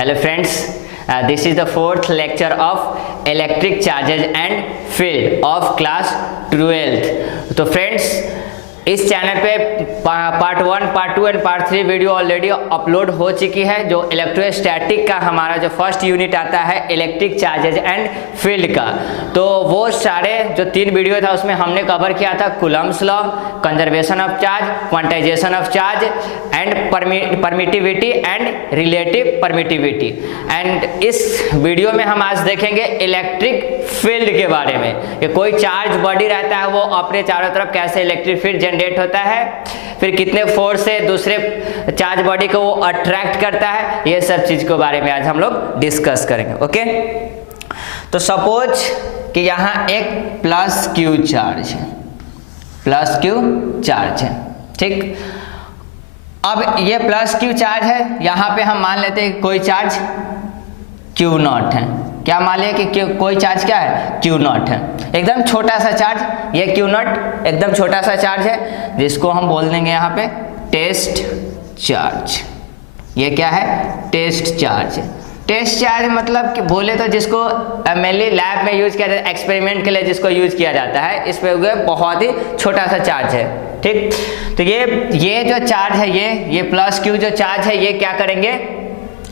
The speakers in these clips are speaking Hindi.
Hello friends, this is the fourth lecture of electric charges and field of class 12th। तो फ्रेंड्स इस चैनल पे part 1, part 2 and part 3 video already upload हो चुकी है। जो इलेक्ट्रोस्टैटिक का हमारा जो फर्स्ट यूनिट आता है इलेक्ट्रिक चार्जेज एंड फील्ड का, तो वो सारे जो 3 वीडियो था उसमें हमने कवर किया था Coulomb's law, conservation of charge, quantization of charge and permittivity and relative permittivity. And इस वीडियो में हम आज देखेंगे इलेक्ट्रिक फील्ड के बारे में कि कोई चार्ज बॉडी रहता है वो अपने चारों तरफ कैसे इलेक्ट्रिक फील्ड जनरेट होता है, फिर कितने फोर्स से दूसरे चार्ज बॉडी को वो अट्रैक्ट करता है, ये सब चीज के बारे में आज हम लोग डिस्कस करेंगे। ओके, तो सपोज कि यहाँ एक प्लस क्यू चार्ज है, प्लस क्यू चार्ज है, ठीक। अब ये प्लस क्यू चार्ज है, यहाँ पे हम मान लेते हैं कोई चार्ज क्यू नॉट है। क्या मान लिया कि कोई चार्ज क्या है, क्यू नॉट है, एकदम छोटा सा चार्ज। ये क्यू नॉट एकदम छोटा सा चार्ज है जिसको हम बोल देंगे यहाँ पे टेस्ट चार्ज। ये क्या है, टेस्ट चार्ज। टेस्ट चार्ज मतलब कि बोले तो जिसको मेनली लैब में यूज किया जाता है, एक्सपेरिमेंट के लिए जिसको यूज किया जाता है, इस पे बहुत ही छोटा सा चार्ज है, ठीक। तो ये जो चार्ज है, ये प्लस क्यू जो चार्ज है, ये क्या करेंगे,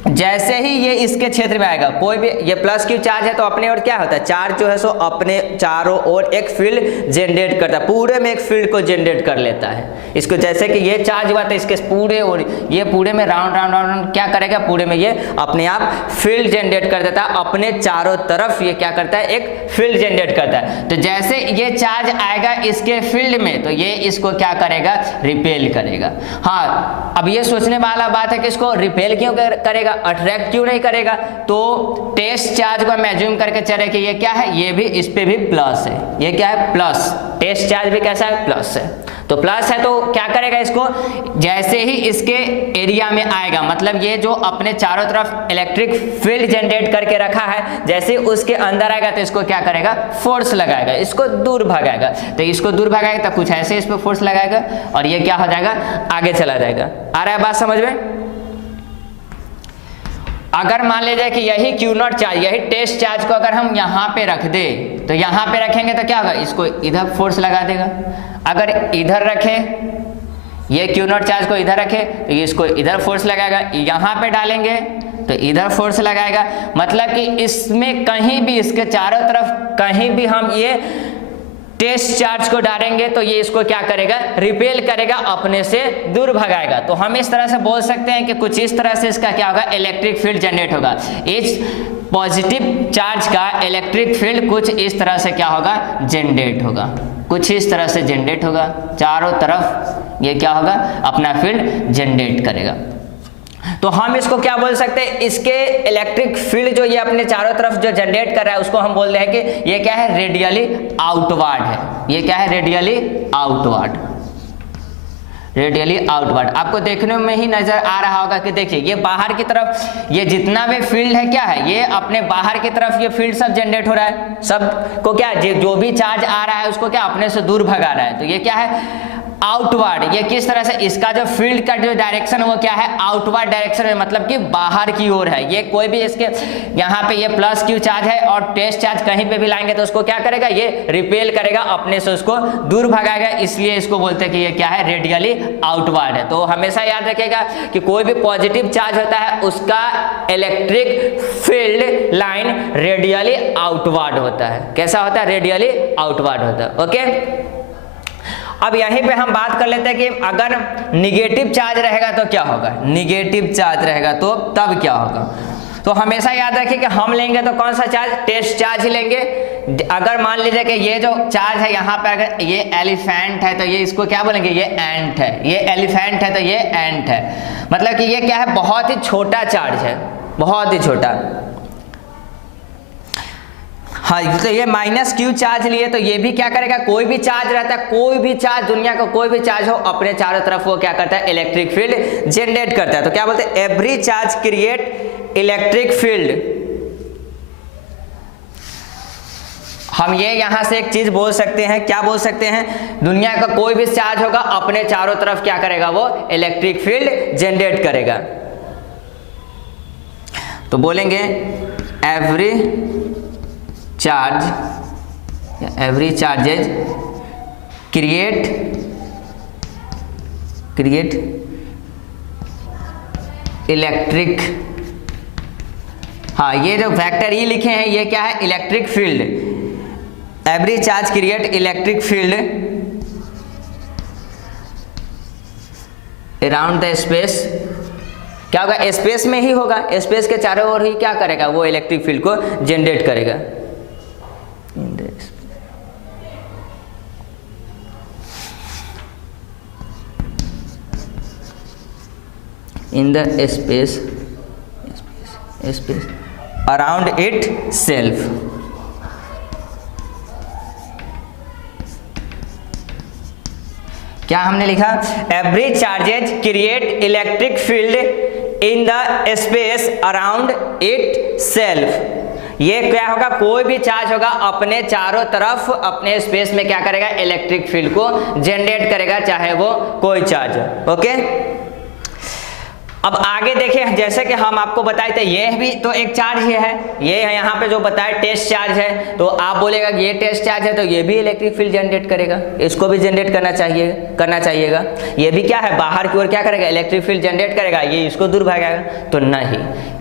जैसे ही ये इसके क्षेत्र में आएगा, कोई भी ये प्लस क्यू चार्ज है तो अपने और क्या होता है, चार्ज जो है सो अपने चारों ओर एक फील्ड जनरेट करता है, पूरे में एक फील्ड को जनरेट कर लेता है। इसको जैसे कि ये चार्ज हुआ तो इसके पूरे और ये पूरे में राउंड राउंड राउंड क्या करेगा, पूरे में ये अपने आप फील्ड जनरेट कर देता है, अपने चारों तरफ ये क्या करता है, एक फील्ड जनरेट करता है। तो जैसे ये चार्ज आएगा इसके फील्ड में तो ये इसको क्या करेगा, रिपेल करेगा। हाँ, अब ये सोचने वाला बात है कि इसको रिपेल क्यों करेगा, अट्रैक्ट क्यों नहीं करेगा। तो टेस्ट चार्ज को इमेजिन करके चले कि ये क्या है, ये भी इस पे भी प्लस है, ये क्या है, प्लस। टेस्ट चार्ज भी कैसा है, प्लस है। तो प्लस है तो क्या करेगा, इसको जैसे ही इसके एरिया में आएगा, मतलब ये जो अपने चारों तरफ इलेक्ट्रिक फील्ड जनरेट करके रखा है, जैसे उसके अंदर आएगा तो इसको क्या करेगा, फोर्स लगाएगा, इसको दूर भगाएगा। तो इसको दूर भगाएगा तो कुछ ऐसे इस पर फोर्स लगाएगा और ये क्या हो जाएगा, आगे चला जाएगा। आ रहा है बात समझ में। अगर मान लीजिए कि यही क्यू नॉट चार्ज, यही टेस्ट चार्ज को अगर हम यहाँ पे रख दे तो यहाँ पे रखेंगे तो क्या होगा, इसको इधर फोर्स लगा देगा। अगर इधर रखें, ये क्यू नॉट चार्ज को इधर रखे तो इसको इधर फोर्स लगाएगा, यहाँ पे डालेंगे तो इधर फोर्स लगाएगा। मतलब कि इसमें कहीं भी, इसके चारों तरफ कहीं भी हम ये टेस्ट चार्ज को डालेंगे तो ये इसको क्या करेगा, रिपेल करेगा, अपने से दूर भगाएगा। तो हम इस तरह से बोल सकते हैं कि कुछ इस तरह से इसका क्या होगा, इलेक्ट्रिक फील्ड जनरेट होगा। इस पॉजिटिव चार्ज का इलेक्ट्रिक फील्ड कुछ इस तरह से क्या होगा, जनरेट होगा, कुछ इस तरह से जनरेट होगा, चारों तरफ ये क्या होगा, अपना फील्ड जनरेट करेगा। तो हम इसको क्या बोल सकते हैं, इसके इलेक्ट्रिक फील्ड जो ये अपने चारों तरफ जो जनरेट कर रहा है उसको हम बोल रहे हैं कि ये क्या है, रेडियली आउटवर्ड है। ये क्या है, रेडियली आउटवर्ड, रेडियली आउटवर्ड। आपको देखने में ही नजर आ रहा होगा कि देखिए ये बाहर की तरफ ये जितना भी फील्ड है क्या है, ये अपने बाहर की तरफ ये फील्ड सब जनरेट हो रहा है, सब को क्या, जो भी चार्ज आ रहा है उसको क्या अपने से दूर भगा रहा है। तो ये क्या है, आउटवर्ड। ये किस तरह से, इसका जो फील्ड का जो डायरेक्शन वो क्या है, आउटवर्ड डायरेक्शन में, मतलब कि बाहर की ओर है। ये कोई भी इसके यहाँ पे ये प्लस क्यू चार्ज है और टेस्ट चार्ज कहीं पे भी लाएंगे तो उसको क्या करेगा, ये रिपेल करेगा, अपने से उसको दूर भगाएगा, इसलिए इसको बोलते हैं कि ये क्या है, रेडियली आउटवर्ड है। तो हमेशा याद रखिएगा कि कोई भी पॉजिटिव चार्ज होता है उसका electric field line radially outward होता है। कैसा होता है, रेडियली आउटवर्ड होता है। ओके, अब यहीं पे हम बात कर लेते हैं कि अगर निगेटिव चार्ज रहेगा तो क्या होगा, निगेटिव चार्ज रहेगा तो तब क्या होगा। तो हमेशा याद रखिए कि हम लेंगे तो कौन सा चार्ज, टेस्ट चार्ज ही लेंगे। अगर मान लीजिए कि ये जो चार्ज है यहाँ पे अगर ये एलिफेंट है तो ये इसको क्या बोलेंगे, ये एंट है। ये एलिफेंट है तो ये एंट है, मतलब कि ये क्या है, बहुत ही छोटा चार्ज है, बहुत ही छोटा। हाँ, तो ये माइनस क्यू चार्ज लिए तो ये भी क्या करेगा, कोई भी चार्ज रहता है, कोई भी चार्ज, दुनिया का कोई भी चार्ज हो, अपने चारों तरफ वो क्या करता है, इलेक्ट्रिक फील्ड जनरेट करता है। तो क्या बोलते हैं, every charge create electric field. हम ये यहां से एक चीज बोल सकते हैं, क्या बोल सकते हैं, दुनिया का कोई भी चार्ज होगा अपने चारों तरफ क्या करेगा, वो इलेक्ट्रिक फील्ड जनरेट करेगा। तो बोलेंगे एवरी चार्जेज क्रिएट इलेक्ट्रिक, हाँ ये जो वेक्टर ई लिखे हैं ये क्या है, electric field. Every charge create electric field around the space, क्या होगा, स्पेस में ही होगा, स्पेस के चारों ओर ही क्या करेगा, वो इलेक्ट्रिक फील्ड को जनरेट करेगा। In the space around it self. क्या हमने लिखा, every charges create electric field in the space around it self. ये क्या होगा, कोई भी चार्ज होगा अपने चारों तरफ अपने स्पेस में क्या करेगा, इलेक्ट्रिक फील्ड को जनरेट करेगा, चाहे वो कोई चार्ज हो। ओके, अब आगे देखें, जैसे कि हम आपको बताए थे ये भी तो एक चार्ज ही है, ये है यहाँ पे जो बताया टेस्ट चार्ज है, तो आप बोलेगा कि ये टेस्ट चार्ज है तो ये भी इलेक्ट्रिक फील्ड जनरेट करेगा, इसको भी जनरेट करना चाहिएगा। ये भी क्या है, बाहर की ओर क्या करेगा, इलेक्ट्रिक फील्ड जनरेट करेगा, ये इसको दूर भागेगा, तो नहीं,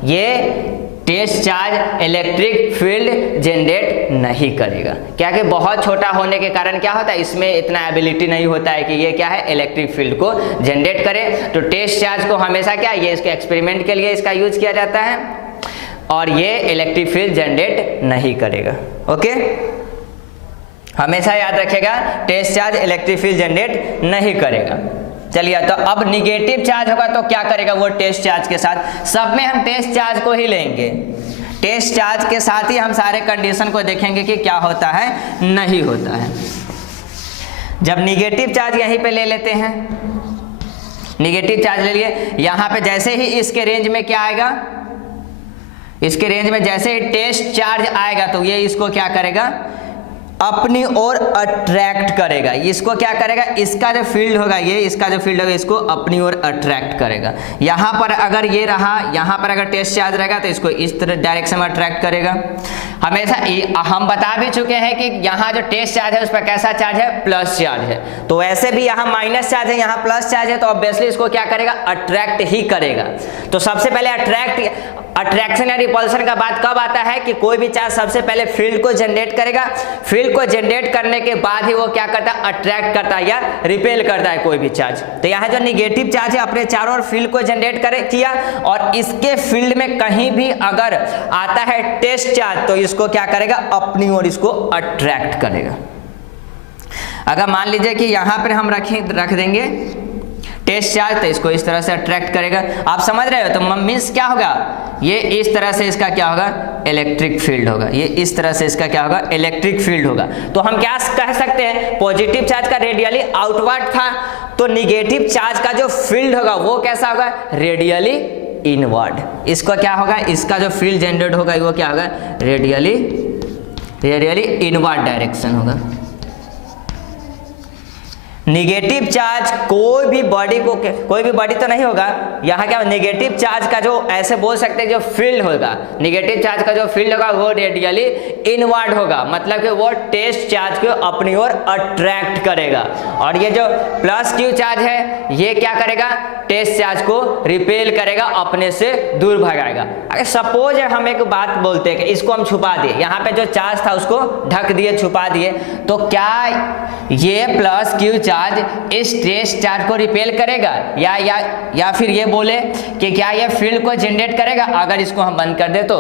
ये test charge electric field generate नहीं करेगा। क्या कि बहुत छोटा होने के कारण क्या होता है, इसमें इतना एबिलिटी नहीं होता है कि ये क्या है, इलेक्ट्रिक फील्ड को जनरेट करे। तो टेस्ट चार्ज को हमेशा क्या, ये इसके एक्सपेरिमेंट के लिए इसका यूज किया जाता है और ये इलेक्ट्रिक फील्ड जनरेट नहीं करेगा। ओके, हमेशा याद रखेगा, test charge electric field generate नहीं करेगा। चलिए, तो अब निगेटिव चार्ज होगा तो क्या करेगा वो टेस्ट चार्ज के साथ, सब में हम टेस्ट चार्ज को ही लेंगे, टेस्ट चार्ज के साथ ही हम सारे कंडीशन को देखेंगे कि क्या होता है, नहीं होता है। जब निगेटिव चार्ज यहीं पे ले लेते हैं, निगेटिव चार्ज ले लिए, यहाँ पे जैसे ही इसके रेंज में क्या आएगा, इसके रेंज में जैसे ही टेस्ट चार्ज आएगा तो ये इसको क्या करेगा, अपनी ओर अट्रैक्ट करेगा। इसको क्या करेगा, इसका जो फील्ड होगा, ये इसका जो फील्ड होगा इसको अपनी ओर अट्रैक्ट करेगा। यहाँ पर अगर ये रहा, यहाँ पर अगर टेस्ट चार्ज रहेगा तो इसको इस तरह डायरेक्शन में अट्रैक्ट करेगा। हमेशा हम बता भी चुके हैं कि यहाँ जो टेस्ट चार्ज है उस पर कैसा चार्ज है, प्लस चार्ज है, तो वैसे भी यहाँ माइनस चार्ज है, यहाँ प्लस चार्ज है, तो ऑब्वियसली इसको क्या करेगा, अट्रैक्ट ही करेगा। तो सबसे पहले अट्रैक्शन या रिपल्शन का बात कब आता है कि कोई भी चार्ज सबसे पहले फील्ड को जनरेट करेगा, फील्ड को जनरेट करने के बाद ही वो क्या करता है, अट्रैक्ट करता है या रिपेल करता है कोई भी चार्ज। तो यहाँ जो निगेटिव चार्ज है अपने चारों ओर फील्ड को जनरेट किया और इसके फील्ड में कहीं भी अगर आता है टेस्ट चार्ज तो इसको क्या करेगा, अपनी ओर इसको अट्रैक्ट करेगा। अगर मान लीजिए कि यहाँ पर हम रख देंगे टेस्ट चार्ज तो इसको इस तरह से अट्रैक्ट करेगा। आप समझ रहे हो, तो मीन्स क्या होगा, ये इस तरह से इसका क्या होगा, इलेक्ट्रिक फील्ड होगा, ये इस तरह से इसका क्या होगा, इलेक्ट्रिक फील्ड होगा। तो हम क्या कह सकते हैं, पॉजिटिव चार्ज का रेडियली आउटवर्ड था, तो निगेटिव चार्ज का जो फील्ड होगा वो कैसा होगा, रेडियली इनवर्ड। इसका क्या होगा, इसका जो फील्ड जनरेट होगा वो क्या होगा, रेडियली इनवर्ड डायरेक्शन होगा। निगेटिव चार्ज कोई भी बॉडी तो नहीं होगा, यहाँ क्या निगेटिव चार्ज का जो ऐसे बोल सकते हैं जो फील्ड होगा, निगेटिव चार्ज का जो फील्ड होगा वो रेडियली इनवर्ड होगा, मतलब कि वो टेस्ट चार्ज को अपनी ओर अट्रैक्ट करेगा। और ये जो प्लस क्यू चार्ज है ये क्या करेगा, टेस्ट चार्ज को रिपेल करेगा, अपने से दूर भगाएगा। अगर सपोज हम एक बात बोलते हैं कि इसको हम छुपा दिए, यहाँ पे जो चार्ज था उसको ढक दिए, छुपा दिए, तो क्या ये प्लस क्यू चार्ज इस टेस्ट चार्ज को रिपेल करेगा या फिर ये बोले कि क्या ये फील्ड को जनरेट करेगा। अगर इसको हम बंद कर दे तो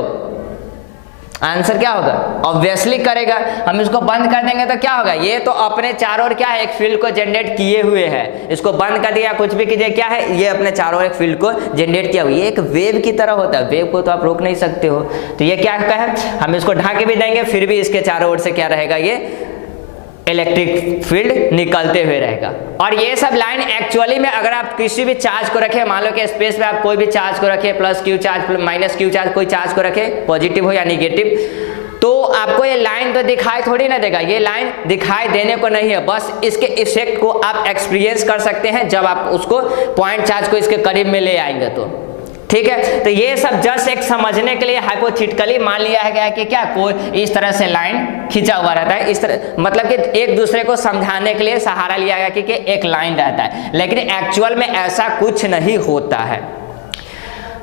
आंसर क्या होगा, ऑब्वियसली करेगा। हम इसको बंद कर देंगे तो क्या होगा, ये तो अपने चारों ओर क्या है, एक फील्ड को जनरेट किए हुए है। इसको बंद कर दिया, कुछ भी कीजिए, क्या है, ये अपने चारों ओर एक फील्ड को जनरेट किया हुआ, ये एक वेव की तरह होता है, वेव को तो आप रोक नहीं सकते हो। तो ये क्या है, हम इसको ढाके भी देंगे फिर भी इसके चारों ओर से क्या रहेगा, ये इलेक्ट्रिक फील्ड निकलते हुए रहेगा। और ये सब लाइन एक्चुअली में अगर आप किसी भी चार्ज को रखें, मान लो कि स्पेस में आप कोई भी चार्ज को रखें, plus Q charge minus Q charge, कोई चार्ज को रखें, पॉजिटिव हो या निगेटिव, तो आपको ये लाइन तो दिखाई थोड़ी ना देगा, ये लाइन दिखाई देने को नहीं है, बस इसके इफेक्ट को आप एक्सपीरियंस कर सकते हैं जब आप उसको पॉइंट चार्ज को इसके करीब में ले आएंगे। तो ठीक है। तो ये सब जस्ट एक समझने के लिए हाइपोथेटिकली मान लिया गया है कि क्या कोई इस तरह से लाइन खींचा हुआ रहता है, इस तरह मतलब कि एक दूसरे को समझाने के लिए सहारा लिया गया कि एक लाइन रहता है, लेकिन एक्चुअल में ऐसा कुछ नहीं होता है।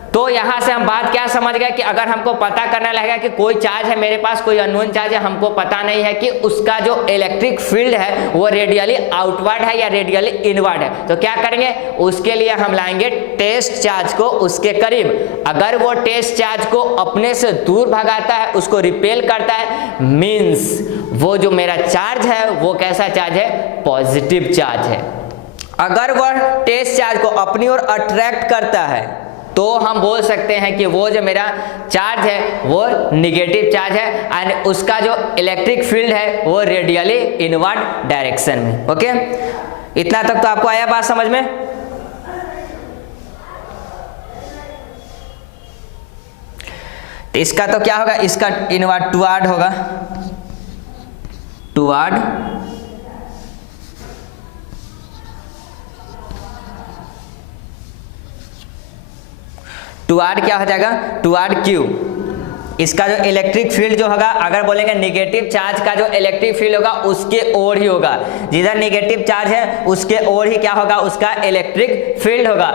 तो यहाँ से हम बात क्या समझ गए कि अगर हमको पता करना लगेगा कि कोई चार्ज है मेरे पास, कोई अननोन चार्ज है, हमको पता नहीं है कि उसका जो इलेक्ट्रिक फील्ड है वो रेडियली आउटवर्ड है या रेडियली इनवर्ड है, तो क्या करेंगे, उसके लिए हम लाएंगे टेस्ट चार्ज को उसके करीब। अगर वो टेस्ट चार्ज को अपने से दूर भगाता है, उसको रिपेल करता है, मीन्स वो जो मेरा चार्ज है वो कैसा चार्ज है, पॉजिटिव चार्ज है। अगर वह टेस्ट चार्ज को अपनी ओर अट्रैक्ट करता है तो हम बोल सकते हैं कि वो जो मेरा चार्ज है वो निगेटिव चार्ज है एंड उसका जो इलेक्ट्रिक फील्ड है वो रेडियली इनवर्ड डायरेक्शन में। ओके, इतना तक तो आपको आया बात समझ में। इसका तो क्या होगा, इसका इनवर्ड टुवर्ड होगा, टुवर्ड टुवर्ड क्या हो जाएगा, टुवर्ड क्यू। इसका जो इलेक्ट्रिक फील्ड जो होगा, अगर बोलेंगे नेगेटिव चार्ज का जो इलेक्ट्रिक फील्ड होगा उसके ओर ही होगा, जिधर नेगेटिव चार्ज है उसके ओर ही क्या होगा, उसका इलेक्ट्रिक फील्ड होगा।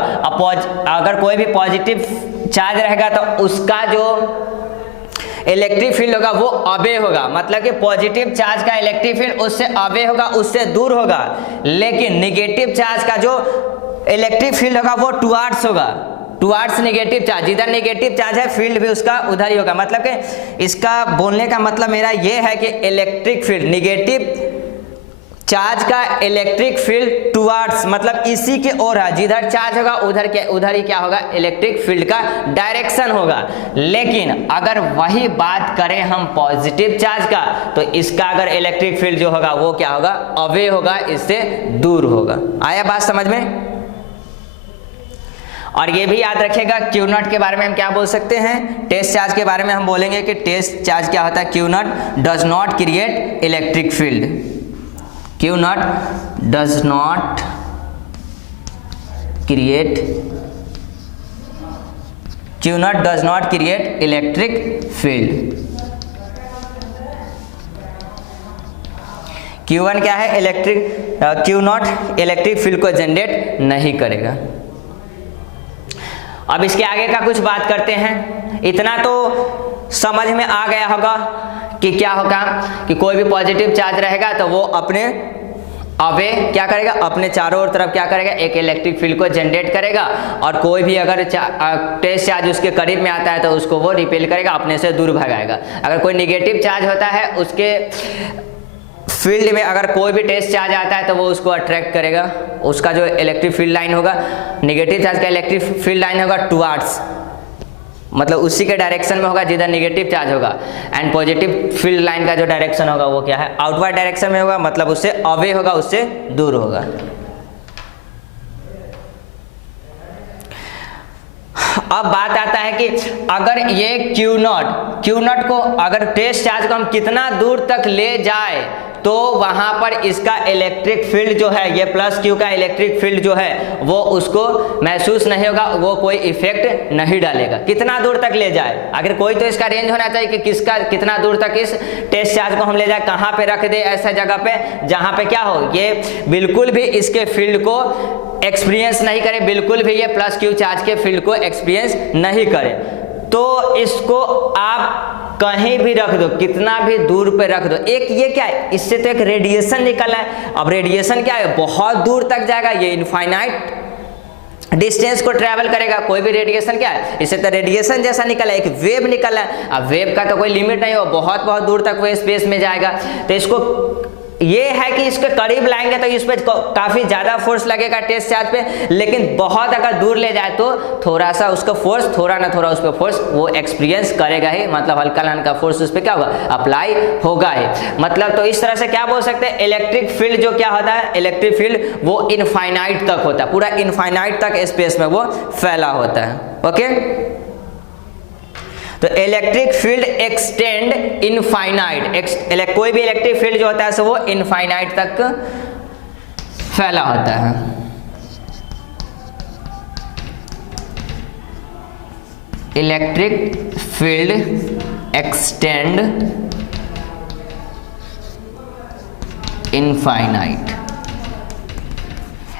अगर कोई भी पॉजिटिव चार्ज रहेगा तो उसका जो इलेक्ट्रिक फील्ड होगा वो अवे होगा, मतलब कि पॉजिटिव चार्ज का इलेक्ट्रिक फील्ड उससे अवे होगा, उससे दूर होगा। लेकिन नेगेटिव चार्ज का जो इलेक्ट्रिक फील्ड होगा वो टुवर्ड्स होगा, टुवर्ड्स नेगेटिव चार्ज। जिधर नेगेटिव चार्ज है फील्ड भी उसका उधर ही होगा। मतलब कि इसका बोलने का मतलब मेरा ये है कि इलेक्ट्रिक फील्ड, नेगेटिव चार्ज का इलेक्ट्रिक फील्ड टुवर्ड्स मतलब इसी के ओर है, जिधर चार्ज होगा उधर ही क्या होगा, इलेक्ट्रिक फील्ड का डायरेक्शन होगा। लेकिन अगर वही बात करें हम पॉजिटिव चार्ज का, तो इसका अगर इलेक्ट्रिक फील्ड जो होगा वो क्या होगा, अवे होगा, इससे दूर होगा। आया बात समझ में। और ये भी याद रखिएगा क्यू नॉट के बारे में हम क्या बोल सकते हैं, टेस्ट चार्ज के बारे में हम बोलेंगे कि टेस्ट चार्ज क्या होता है, Q not does not create electric field, Q not does not create, Q not does not create electric field. Q1 क्या है, electric, Q not electric field को जनरेट नहीं करेगा। अब इसके आगे का कुछ बात करते हैं। इतना तो समझ में आ गया होगा कि क्या होगा कि कोई भी पॉजिटिव चार्ज रहेगा तो वो अपने अवे क्या करेगा, अपने चारों ओर तरफ क्या करेगा, एक इलेक्ट्रिक फील्ड को जनरेट करेगा। और कोई भी अगर टेस्ट चार्ज उसके करीब में आता है तो उसको वो रिपेल करेगा, अपने से दूर भगाएगा। अगर कोई निगेटिव चार्ज होता है उसके फील्ड में अगर कोई भी टेस्ट चार्ज आता है तो वो उसको अट्रैक्ट करेगा, उसका जो इलेक्ट्रिक फील्ड लाइन होगा, नेगेटिव चार्ज का इलेक्ट्रिक फील्ड लाइन होगा टुवर्ड्स, मतलब उसी के डायरेक्शन में होगा जिधर नेगेटिव चार्ज होगा। एंड पॉजिटिव फील्ड लाइन का जो डायरेक्शन होगा वो क्या है, आउटवर्ड डायरेक्शन में होगा, मतलब उससे अवे होगा, उससे दूर होगा। अब बात आता है कि अगर ये क्यू नॉट को अगर टेस्ट चार्ज को हम कितना दूर तक ले जाए तो वहां पर इसका इलेक्ट्रिक फील्ड जो है, ये प्लस क्यू का इलेक्ट्रिक फील्ड जो है वो उसको महसूस नहीं होगा, वो कोई इफेक्ट नहीं डालेगा। कितना दूर तक ले जाए, अगर कोई तो इसका रेंज होना चाहिए कि किसका कितना दूर तक इस टेस्ट चार्ज को हम ले जाए, कहाँ पे रख दे, ऐसा जगह पे जहाँ पे क्या हो, ये बिल्कुल भी इसके फील्ड को एक्सपीरियंस नहीं करे, बिल्कुल भी ये प्लस क्यू चार्ज के फील्ड को एक्सपीरियंस नहीं करे। तो इसको आप कहीं भी रख दो, कितना भी दूर पे रख दो। एक ये क्या है, इससे तो एक रेडिएशन निकल रहा है। अब रेडिएशन क्या है, बहुत दूर तक जाएगा, ये इनफाइनाइट डिस्टेंस को ट्रैवल करेगा। कोई भी रेडिएशन क्या है, इससे तो रेडिएशन जैसा निकला है, एक वेव निकला है। अब वेव का तो कोई लिमिट नहीं हो, बहुत बहुत दूर तक वो स्पेस में जाएगा। तो इसको ये है कि इसके करीब लाएंगे तो इस पर काफी ज्यादा फोर्स लगेगा टेस्ट चार्ज पे, लेकिन बहुत अगर दूर ले जाए तो थोड़ा सा उसका फोर्स, थोड़ा ना थोड़ा उस पर फोर्स वो एक्सपीरियंस करेगा ही, मतलब हल्का हल्का फोर्स उस पर क्या होगा, अप्लाई होगा ही। मतलब तो इस तरह से क्या बोल सकते हैं, इलेक्ट्रिक फील्ड जो क्या होता है, इलेक्ट्रिक फील्ड वो इनफाइनाइट तक होता है, पूरा इनफाइनाइट तक स्पेस में वो फैला होता है। ओके, तो इलेक्ट्रिक फील्ड एक्सटेंड इनफाइनाइट, कोई भी इलेक्ट्रिक फील्ड जो होता है सो वो इनफाइनाइट तक फैला होता है। Electric field extend infinite.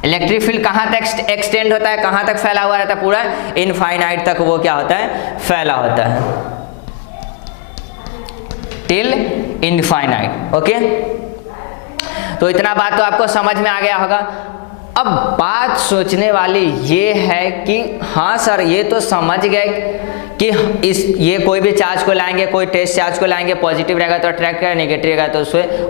Electric field कहाँ तक एक्सटेंड होता है, कहाँ तक फैला हुआ रहता है, पूरा इनफाइनाइट तक वो क्या होता है, फैला होता है, टिल इनफाइनाइट। ओके, तो इतना बात तो आपको समझ में आ गया होगा। अब बात सोचने वाली ये है कि हाँ सर ये तो समझ गए कि ये कोई भी चार्ज को लाएंगे, कोई टेस्ट चार्ज को लाएंगे, पॉजिटिव रहेगा तो अट्रैक्ट करेगा, नेगेटिव रहेगा तो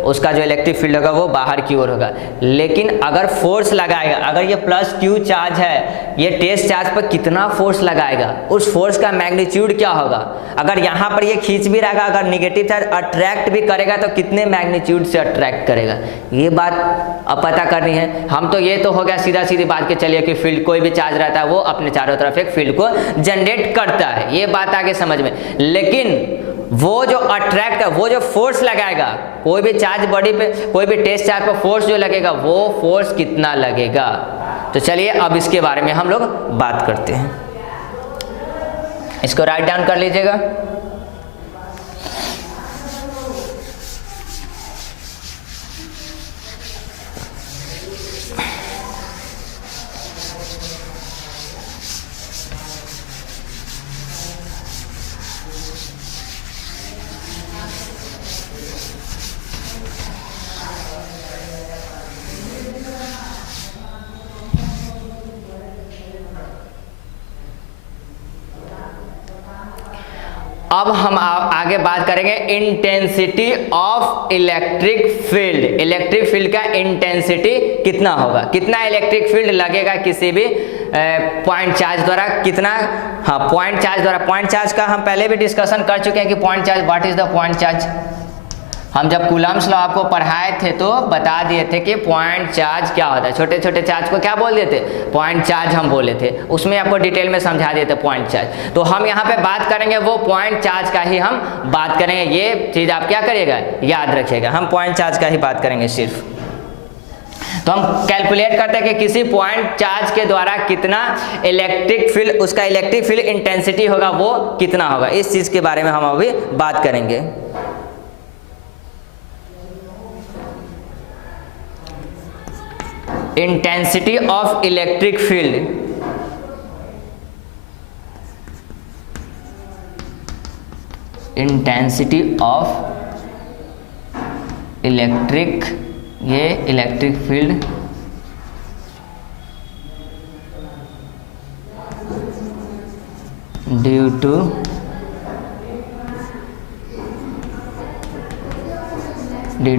उसका जो इलेक्ट्रिक फील्ड होगा वो बाहर की ओर होगा। लेकिन अगर फोर्स लगाएगा, अगर ये प्लस क्यू चार्ज है, ये टेस्ट चार्ज पर कितना फोर्स लगाएगा, उस फोर्स का मैग्नीट्यूड क्या होगा। अगर यहाँ पर ये खींच भी रहेगा, अगर निगेटिव चार्ज अट्रैक्ट भी करेगा तो कितने मैग्नीट्यूड से अट्रैक्ट करेगा, ये बात अब पता करनी है। हम तो ये तो हो गया सीधा सीधी बात के चलिए कि फील्ड कोई भी चार्ज रहता है वो अपने चारों तरफ एक फील्ड को जनरेट करता है, ये बात आगे समझ में। लेकिन वो जो अट्रैक्ट, वो जो फोर्स लगाएगा, कोई भी चार्ज बॉडी पे, कोई भी टेस्ट चार्ज पर फोर्स जो लगेगा वो फोर्स कितना लगेगा। तो चलिए अब इसके बारे में हम लोग बात करते हैं। इसको राइट डाउन कर लीजिएगा। अब हम आगे बात करेंगे intensity of electric field. Electric field का इंटेंसिटी कितना होगा, कितना इलेक्ट्रिक फील्ड लगेगा किसी भी पॉइंट चार्ज द्वारा, कितना, हाँ पॉइंट चार्ज द्वारा। पॉइंट चार्ज का हम पहले भी डिस्कशन कर चुके हैं कि point charge, what is the point charge. हम जब कूलम्स लॉ आपको पढ़ाए थे तो बता दिए थे कि पॉइंट चार्ज क्या होता है। छोटे छोटे चार्ज को क्या बोल दिए थे, पॉइंट चार्ज हम बोले थे, उसमें आपको डिटेल में समझा दिए थे पॉइंट चार्ज। तो हम यहाँ पे बात करेंगे वो पॉइंट चार्ज का ही हम बात करेंगे। ये चीज आप क्या करिएगा, याद रखिएगा, हम पॉइंट चार्ज का ही बात करेंगे सिर्फ। तो हम कैलकुलेट करते हैं कि किसी पॉइंट चार्ज के द्वारा कितना इलेक्ट्रिक फील्ड, उसका इलेक्ट्रिक फील्ड इंटेंसिटी होगा वो कितना होगा। इस चीज के बारे में हम अभी बात करेंगे। Intensity of electric field, intensity of electric, ये electric field due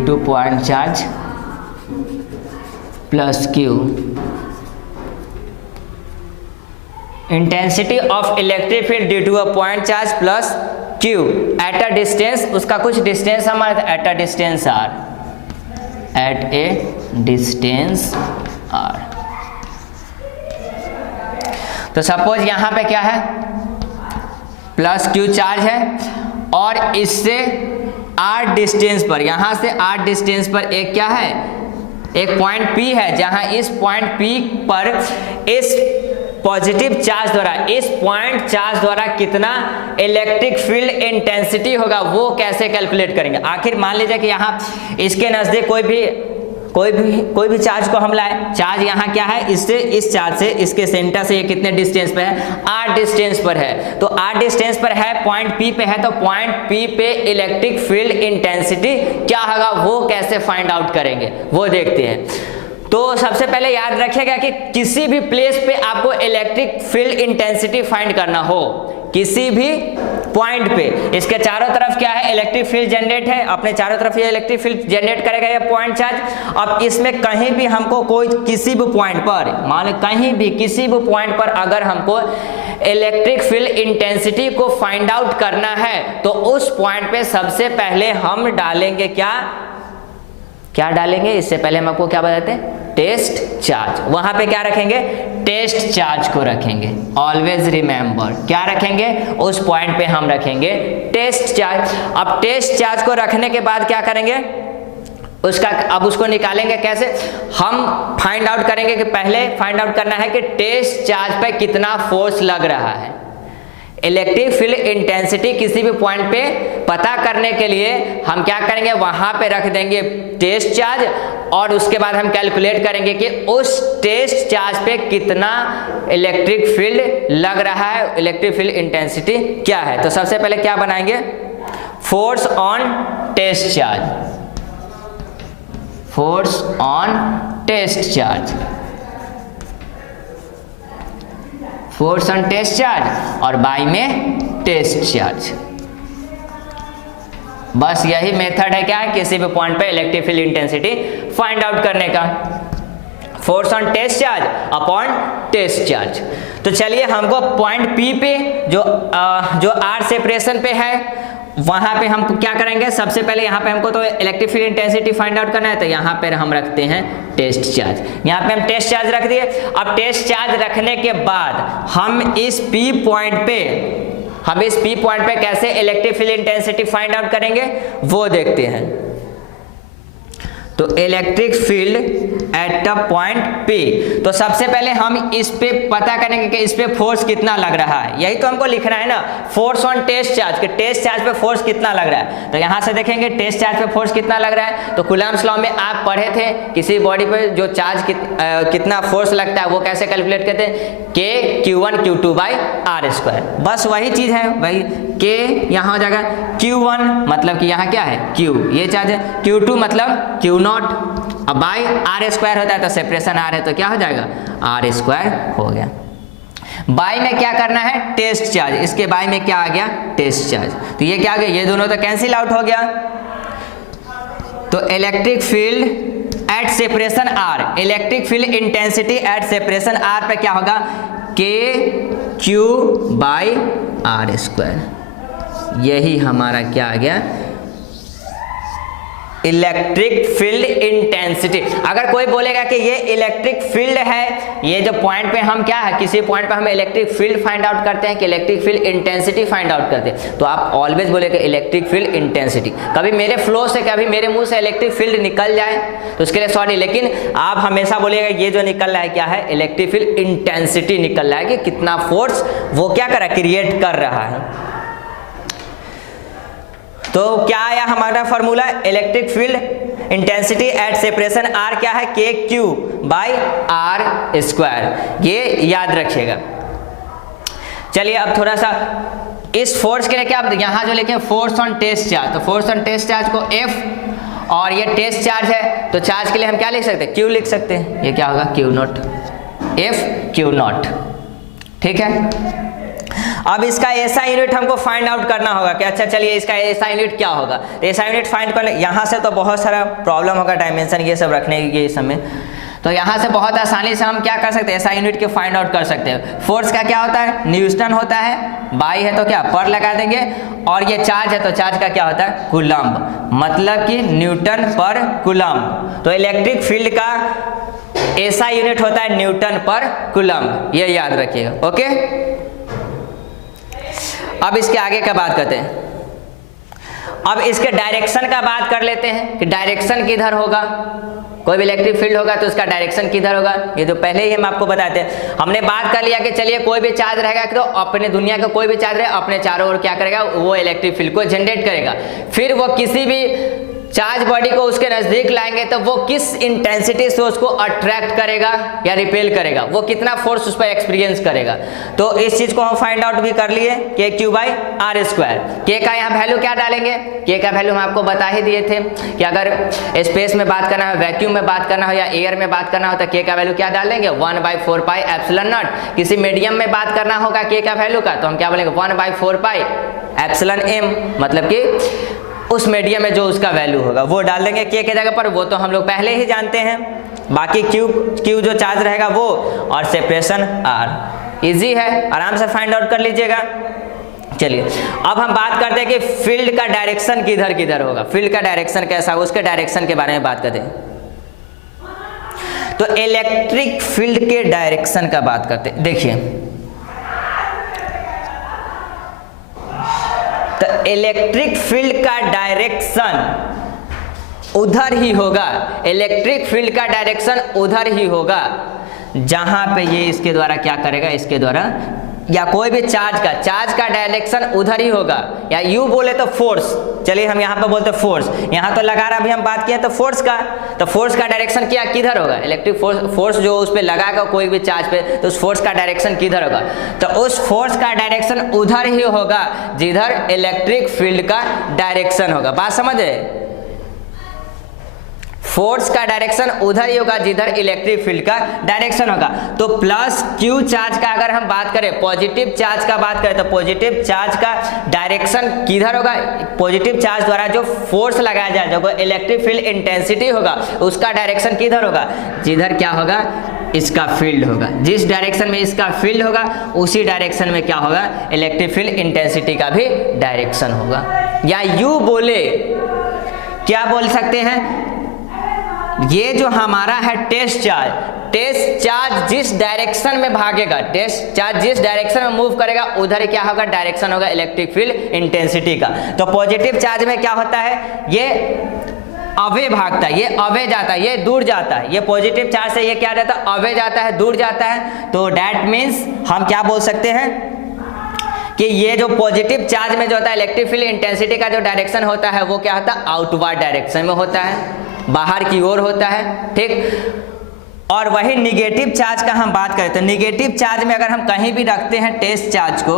to point charge plus q. Intensity of electric field due to a point charge plus q at a distance, उसका कुछ डिस्टेंस हमारा at a distance r, at a distance r. तो सपोज यहां पे क्या है, प्लस क्यू चार्ज है और इससे आर डिस्टेंस पर, यहां से आर डिस्टेंस पर एक क्या है, एक पॉइंट P है, जहां इस पॉइंट P पर इस पॉजिटिव चार्ज द्वारा, इस पॉइंट चार्ज द्वारा कितना इलेक्ट्रिक फील्ड इंटेंसिटी होगा वो कैसे कैलकुलेट करेंगे। आखिर मान लीजिए कि यहाँ इसके नजदीक कोई भी चार्ज को हम लाए, चार्ज यहाँ क्या है, इससे इस चार्ज से, इसके सेंटर से ये कितने डिस्टेंस पे है, r डिस्टेंस पर है। तो r डिस्टेंस पर है, पॉइंट P पे है, तो पॉइंट P पे इलेक्ट्रिक फील्ड इंटेंसिटी क्या होगा वो कैसे फाइंड आउट करेंगे वो देखते हैं। तो सबसे पहले याद रखिएगा कि किसी भी प्लेस पे आपको इलेक्ट्रिक फील्ड इंटेंसिटी फाइंड करना हो, किसी भी पॉइंट पे, इसके चारों तरफ क्या है, इलेक्ट्रिक फील्ड जनरेट है, अपने चारों तरफ ये इलेक्ट्रिक फील्ड जनरेट करेगा ये पॉइंट चार्ज। अब इसमें कहीं भी हमको कोई किसी भी पॉइंट पर, मान लो कहीं भी किसी भी पॉइंट पर अगर हमको इलेक्ट्रिक फील्ड इंटेंसिटी को फाइंड आउट करना है तो उस पॉइंट पे सबसे पहले हम डालेंगे क्या डालेंगे, इससे पहले हम आपको क्या बताते हैं, टेस्ट चार्ज। वहां पे क्या रखेंगे, टेस्ट चार्ज को रखेंगे। ऑलवेज रिमेंबर क्या रखेंगे, उस पॉइंट पे हम रखेंगे टेस्ट चार्ज। अब टेस्ट चार्ज को रखने के बाद क्या करेंगे, अब उसको निकालेंगे कैसे, हम फाइंड आउट करेंगे कि पहले फाइंड आउट करना है कि टेस्ट चार्ज पे कितना फोर्स लग रहा है। इलेक्ट्रिक फील्ड इंटेंसिटी किसी भी पॉइंट पे पता करने के लिए हम क्या करेंगे, वहां पे रख देंगे टेस्ट चार्ज, और उसके बाद हम कैलकुलेट करेंगे कि उस टेस्ट चार्ज पे कितना इलेक्ट्रिक फील्ड लग रहा है, इलेक्ट्रिक फील्ड इंटेंसिटी क्या है। तो सबसे पहले क्या बनाएंगे, force on test charge, force on test charge, force on test charge और बाई में टेस्ट चार्ज। बस यही मेथड है क्या है, किसी भी पॉइंट पे electric field intensity find out करने का, force on test charge upon test charge. तो चलिए हमको पॉइंट P पे जो R सेपरेशन पे है वहां पे हम क्या करेंगे, सबसे पहले यहाँ पे हमको तो electric field intensity find out करना है, तो यहाँ पे हम रखते हैं टेस्ट चार्ज। यहाँ पे हम टेस्ट चार्ज रख दिए। अब टेस्ट चार्ज रखने के बाद हम इस P पॉइंट पे कैसे electric field intensity find out करेंगे वो देखते हैं। तो electric field at the point P, तो सबसे पहले हम इस पे पता करेंगे कि इस पे फोर्स कितना लग रहा है, यही तो हमको लिखना है ना, फोर्स ऑन टेस्ट चार्ज, कि टेस्ट चार्ज पे फोर्स कितना लग रहा है। तो यहाँ से देखेंगे टेस्ट चार्ज पे फोर्स कितना लग रहा है, तो कूलम्ब्स लॉ में आप पढ़े थे किसी बॉडी पे जो चार्ज कितना फोर्स लगता है वो कैसे कैलकुलेट करते हैं, K Q1 Q2 by R square. बस वही चीज है, वही K यहाँ हो जाएगा Q1 मतलब कि यहाँ क्या है Q, ये चार्ज है, Q2 मतलब Q0, अब बाई R स्क्वायर होता है तो सेपरेशन R है तो क्या हो जाएगा R स्क्वायर हो गया। बाई में क्या करना है, टेस्ट चार्ज, इसके बाई में क्या आ गया, टेस्ट चार्ज, तो ये क्या आ गया, ये दोनों तो कैंसिल आउट हो गया। तो electric field at separation R, electric field intensity at separation R पे क्या होगा, K Q by R square, यही हमारा क्या आ गया, इलेक्ट्रिक फील्ड इंटेंसिटी। अगर कोई बोलेगा कि ये इलेक्ट्रिक फील्ड है, ये जो पॉइंट पे हम क्या है, किसी पॉइंट पे हम इलेक्ट्रिक फील्ड फाइंड आउट करते हैं कि electric field intensity find out करते हैं, तो आप ऑलवेज बोलेगा इलेक्ट्रिक फील्ड इंटेंसिटी। कभी मेरे फ्लो से, कभी मेरे मुंह से इलेक्ट्रिक फील्ड निकल जाए तो उसके लिए सॉरी, लेकिन आप हमेशा बोलेगा ये जो निकल रहा है क्या है, इलेक्ट्रिक फील्ड इंटेंसिटी निकल रहा है, कि कितना फोर्स वो क्या कर रहा है, क्रिएट कर रहा है। तो क्या आया हमारा formula, electric field intensity at separation R क्या है, K Q by R square, ये याद रखिएगा। चलिए अब थोड़ा सा इस फोर्स के लिए क्या, आप यहाँ जो लिखे फोर्स ऑन टेस्ट चार्ज, तो फोर्स ऑन टेस्ट चार्ज को F, और ये टेस्ट चार्ज है तो चार्ज के लिए हम क्या लिख सकते हैं, Q लिख सकते हैं, ये क्या होगा Q0, F Q0, ठीक है। अब इसका ऐसा यूनिट हमको फाइंड आउट करना होगा कि अच्छा चलिए इसका ऐसा यूनिट क्या होगा, तो ऐसा यूनिट फाइंड करने, यहाँ से तो बहुत सारा प्रॉब्लम होगा डायमेंशन ये सब रखने के समय, तो यहाँ से बहुत आसानी से हम क्या कर सकते हैं, ऐसा यूनिट के फाइंड आउट कर सकते हैं। फोर्स का क्या होता है, न्यूटन होता है, बाई है तो क्या पर लगा देंगे, और ये चार्ज है तो चार्ज का क्या होता है कूलम्ब, मतलब कि न्यूटन पर कूलम्ब। तो इलेक्ट्रिक फील्ड का ऐसा यूनिट होता है न्यूटन पर कूलम्ब, ये याद रखिएगा, ओके। अब इसके आगे का बात करते हैं, अब इसके डायरेक्शन का बात कर लेते हैं कि डायरेक्शन किधर होगा, कोई भी इलेक्ट्रिक फील्ड होगा तो उसका डायरेक्शन किधर होगा, ये तो पहले ही हम आपको बताते हैं। हमने बात कर लिया कि चलिए कोई भी चार्ज रहेगा तो अपने दुनिया का कोई भी चार्ज रहे अपने चारों ओर क्या करेगा, वो इलेक्ट्रिक फील्ड को जनरेट करेगा, फिर वो किसी भी चार्ज बॉडी को उसके नजदीक लाएंगे तो वो किस इंटेंसिटी से उसको अट्रैक्ट करेगा या रिपेल करेगा, वो कितना फोर्स उस पर एक्सपीरियंस करेगा। तो इस चीज को हम फाइंड आउट भी कर लिए, K Q by R square. K का यहाँ वैल्यू क्या डालेंगे, K का वैल्यू हम आपको बता ही दिए थे कि अगर स्पेस में बात करना हो, वैक्यूम में बात करना हो या एयर में बात करना हो तो K का वैल्यू क्या डाल देंगे 1/4 पाई एप्सिलॉन नॉट। किसी मीडियम में बात करना होगा K का वैल्यू का तो हम क्या बोलेंगे 1/4 पाई एप्सिलॉन m, मतलब कि उस मीडियम में जो उसका वैल्यू होगा वो डाल देंगे K के जगह पर, वो तो हम लोग पहले ही जानते हैं। बाकी Q जो चार्ज रहेगा वो, और सेपरेशन R, इजी है, आराम से फाइंड आउट कर लीजिएगा। चलिए अब हम बात करते हैं कि फील्ड का डायरेक्शन किधर किधर होगा, फील्ड का डायरेक्शन कैसा होगा, उसके डायरेक्शन के बारे में बात करते हैं। तो इलेक्ट्रिक फील्ड के डायरेक्शन का बात करते हैं। देखिए तो इलेक्ट्रिक फील्ड का डायरेक्शन उधर ही होगा, इलेक्ट्रिक फील्ड का डायरेक्शन उधर ही होगा जहां पे ये इसके द्वारा क्या करेगा, इसके द्वारा या कोई भी चार्ज का डायरेक्शन उधर ही होगा, या यू बोले तो फोर्स, चलिए हम यहाँ पे बोलते फोर्स, यहाँ तो लगा रहा, अभी हम बात किए तो फोर्स का, तो फोर्स का डायरेक्शन क्या किधर होगा, इलेक्ट्रिक फोर्स जो उस पर लगाएगा कोई भी चार्ज पे, तो उस फोर्स का डायरेक्शन किधर होगा, तो उस फोर्स का डायरेक्शन उधर ही होगा जिधर इलेक्ट्रिक फील्ड का डायरेक्शन होगा। बात समझ रहे, फोर्स का डायरेक्शन उधर ही होगा जिधर इलेक्ट्रिक फील्ड का डायरेक्शन होगा। तो प्लस क्यू चार्ज का अगर हम बात करें, पॉजिटिव चार्ज का बात करें, तो पॉजिटिव चार्ज का डायरेक्शन किधर होगा, पॉजिटिव चार्ज द्वारा जो फोर्स लगाया जाए, जो इलेक्ट्रिक फील्ड इंटेंसिटी होगा, उसका डायरेक्शन किधर होगा, जिधर क्या होगा, इसका फील्ड होगा, जिस डायरेक्शन में इसका फील्ड होगा उसी डायरेक्शन में क्या होगा, इलेक्ट्रिक फील्ड इंटेंसिटी का भी डायरेक्शन होगा। या यू बोले, क्या बोल सकते हैं, ये जो हमारा है टेस्ट चार्ज जिस डायरेक्शन में भागेगा, टेस्ट चार्ज जिस डायरेक्शन में मूव करेगा उधर क्या होगा, डायरेक्शन होगा इलेक्ट्रिक फील्ड इंटेंसिटी का। तो पॉजिटिव चार्ज में क्या होता है, ये अवे भागता है, ये अवे जाता है, ये दूर जाता है, ये पॉजिटिव चार्ज से ये क्या जाता है, अवे जाता है, दूर जाता है। तो दैट मीन्स हम क्या बोल सकते हैं कि ये जो पॉजिटिव चार्ज में जो होता है इलेक्ट्रिक फील्ड इंटेंसिटी का जो डायरेक्शन होता है वो क्या होता है, आउटवर्ड डायरेक्शन में होता है, बाहर की ओर होता है, ठीक। और वही निगेटिव चार्ज का हम बात करें तो निगेटिव चार्ज में अगर हम कहीं भी रखते हैं टेस्ट चार्ज को,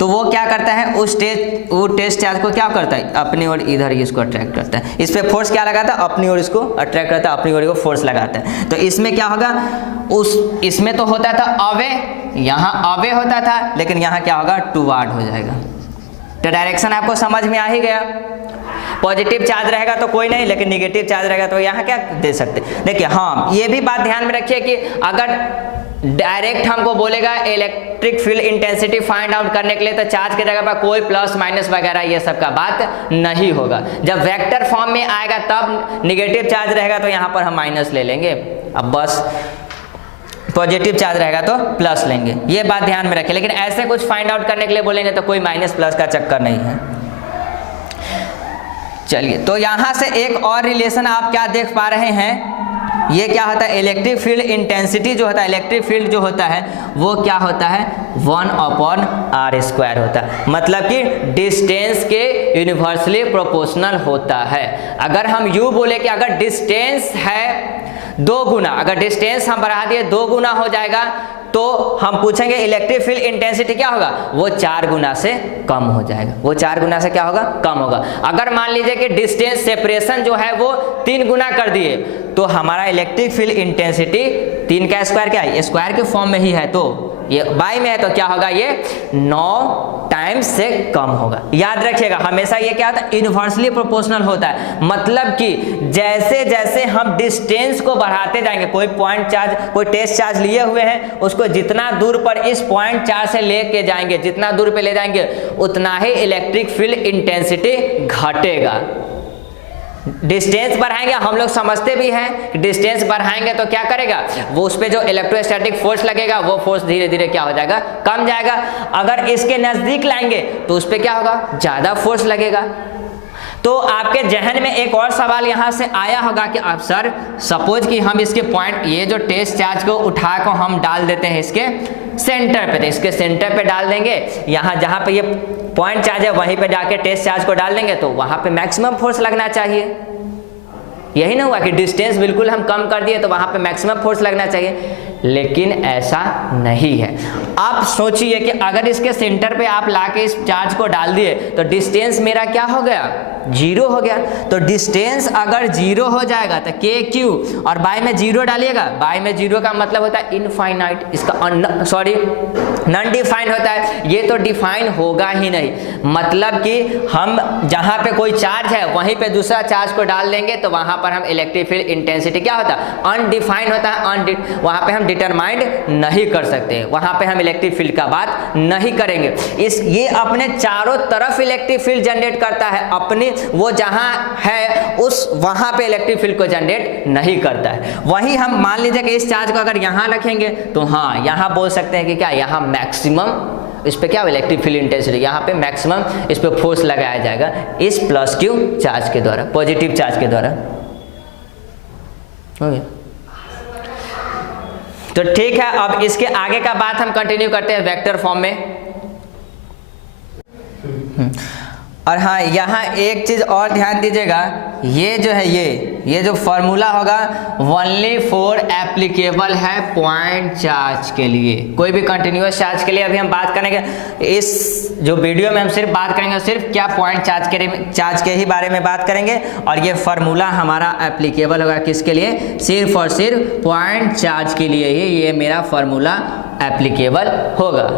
तो वो क्या करता है, वो टेस्ट चार्ज को क्या करता है, अपनी ओर इधर ही इसको अट्रैक्ट करता है, इस पे फोर्स क्या लगाता है, अपनी ओर इसको अट्रैक्ट करता है, अपनी ओर को फोर्स लगाता है। तो इसमें क्या होगा, इसमें तो होता था अवे, यहाँ अवे होता था, लेकिन यहाँ क्या होगा, टूवार्ड हो जाएगा। तो डायरेक्शन आपको समझ में आ ही गया। पॉजिटिव चार्ज रहेगा तो कोई नहीं, लेकिन निगेटिव चार्ज रहेगा तो यहाँ क्या दे सकते। देखिए हाँ, ये भी बात ध्यान में रखिए कि अगर डायरेक्ट हमको बोलेगा electric field intensity find out करने के लिए, तो चार्ज की जगह पर कोई प्लस माइनस वगैरह ये सब का बात नहीं होगा। जब वेक्टर फॉर्म में आएगा तब निगेटिव चार्ज रहेगा तो यहाँ पर हम माइनस ले लेंगे, अब बस पॉजिटिव चार्ज रहेगा तो प्लस लेंगे, ये बात ध्यान में रखिए। लेकिन ऐसे कुछ फाइंड आउट करने के लिए बोलेंगे तो कोई माइनस प्लस का चक्कर नहीं है। चलिए, तो यहाँ से एक और रिलेशन आप क्या देख पा रहे हैं, ये क्या होता है, इलेक्ट्रिक फील्ड इंटेंसिटी जो होता है, इलेक्ट्रिक फील्ड जो होता है वो क्या होता है, 1/r² होता है, मतलब कि डिस्टेंस के यूनिवर्सली प्रोपोर्शनल होता है। अगर हम यूँ बोले कि अगर डिस्टेंस है 2 गुना, अगर डिस्टेंस हम बढ़ा दिए 2 गुना हो जाएगा, तो हम पूछेंगे इलेक्ट्रिक फील्ड इंटेंसिटी क्या होगा, वो 4 गुना से कम हो जाएगा, वो 4 गुना से क्या होगा, कम होगा। अगर मान लीजिए कि डिस्टेंस सेपरेशन जो है वो 3 गुना कर दिए, तो हमारा इलेक्ट्रिक फील्ड इंटेंसिटी 3 का स्क्वायर क्या है, स्क्वायर के फॉर्म में ही है, तो ये बाई में है तो क्या होगा, ये 9 टाइम्स से कम होगा। याद रखिएगा हमेशा ये क्या होता है, इनवर्सली प्रोपोर्शनल होता है, मतलब कि जैसे जैसे हम डिस्टेंस को बढ़ाते जाएंगे, कोई पॉइंट चार्ज, कोई टेस्ट चार्ज लिए हुए हैं, उसको जितना दूर पर इस पॉइंट चार्ज से लेके जाएंगे, जितना दूर पे ले जाएंगे, उतना ही इलेक्ट्रिक फील्ड इंटेंसिटी घटेगा। डिस्टेंस बढ़ाएंगे, हम लोग समझते भी हैं कि डिस्टेंस बढ़ाएंगे तो क्या करेगा, वो उस पे जो इलेक्ट्रोस्टैटिक फोर्स लगेगा वो फोर्स धीरे धीरे क्या हो जाएगा, कम जाएगा। अगर इसके नजदीक लाएंगे तो उस पे क्या होगा, ज्यादा फोर्स लगेगा। तो आपके जहन में एक और सवाल यहाँ से आया होगा कि अब सर सपोज कि हम इसके पॉइंट, ये जो टेस्ट चार्ज को उठा को हम डाल देते हैं इसके सेंटर पे, तो इसके सेंटर पे डाल देंगे, यहाँ जहाँ पे ये पॉइंट चार्ज है वहीं पे जाके टेस्ट चार्ज को डाल देंगे, तो वहाँ पे मैक्सिमम फोर्स लगना चाहिए। यही ना हुआ कि डिस्टेंस बिल्कुल हम कम कर दिए तो वहाँ पे मैक्सिमम फोर्स लगना चाहिए, लेकिन ऐसा नहीं है। आप सोचिए कि अगर इसके सेंटर पे आप लाके इस चार्ज को डाल दिए तो डिस्टेंस मेरा क्या हो गया, 0 हो गया। तो डिस्टेंस अगर 0 हो जाएगा तो के क्यू, और बाय में 0 डालिएगा, बाय में 0 का मतलब होता है इनफाइनाइट, इसका सॉरी नॉन डिफाइंड होता है, ये तो डिफाइन होगा ही नहीं। मतलब कि हम जहाँ पे कोई चार्ज है वहीं पे दूसरा चार्ज को डाल देंगे तो वहाँ पर हम इलेक्ट्रिक फील्ड इंटेंसिटी क्या होता है, अनडिफाइंड होता है, वहाँ पे हम डिटरमाइंड नहीं कर सकते, वहाँ पे हम इलेक्ट्रिक फील्ड का बात नहीं करेंगे। ये अपने चारों तरफ इलेक्ट्रिक फील्ड जनरेट करता है, अपनी वो जहाँ है उस वहाँ पे इलेक्ट्रिक फील्ड को जनरेट नहीं करता है। वही हम मान लीजिए कि इस चार्ज को अगर यहाँ रखेंगे तो हाँ, यहाँ बोल सकते हैं कि क्या, यहाँ मैक्सिमम इस पे क्या इलेक्ट्रिक फील्ड इंटेंसिटी, यहाँ पे मैक्सिमम इस पे फोर्स लगाया जाएगा इस प्लस क्यू चार्ज के द्वारा, पॉजिटिव चार्ज के द्वारा। हो गया? तो ठीक है, अब इसके आगे का बात हम कंटिन्यू करते हैं वेक्टर फॉर्म में। और हाँ, यहाँ एक चीज़ और ध्यान दीजिएगा, ये जो है ये जो फॉर्मूला होगा ओनली फॉर एप्लीकेबल है पॉइंट चार्ज के लिए। कोई भी कंटिन्यूअस चार्ज के लिए अभी हम बात करेंगे, इस जो वीडियो में हम सिर्फ बात करेंगे सिर्फ क्या पॉइंट चार्ज के ही बारे में बात करेंगे। और ये फार्मूला हमारा एप्लीकेबल होगा किसके लिए, सिर्फ और सिर्फ पॉइंट चार्ज के लिए ही ये मेरा फार्मूला एप्लीकेबल होगा।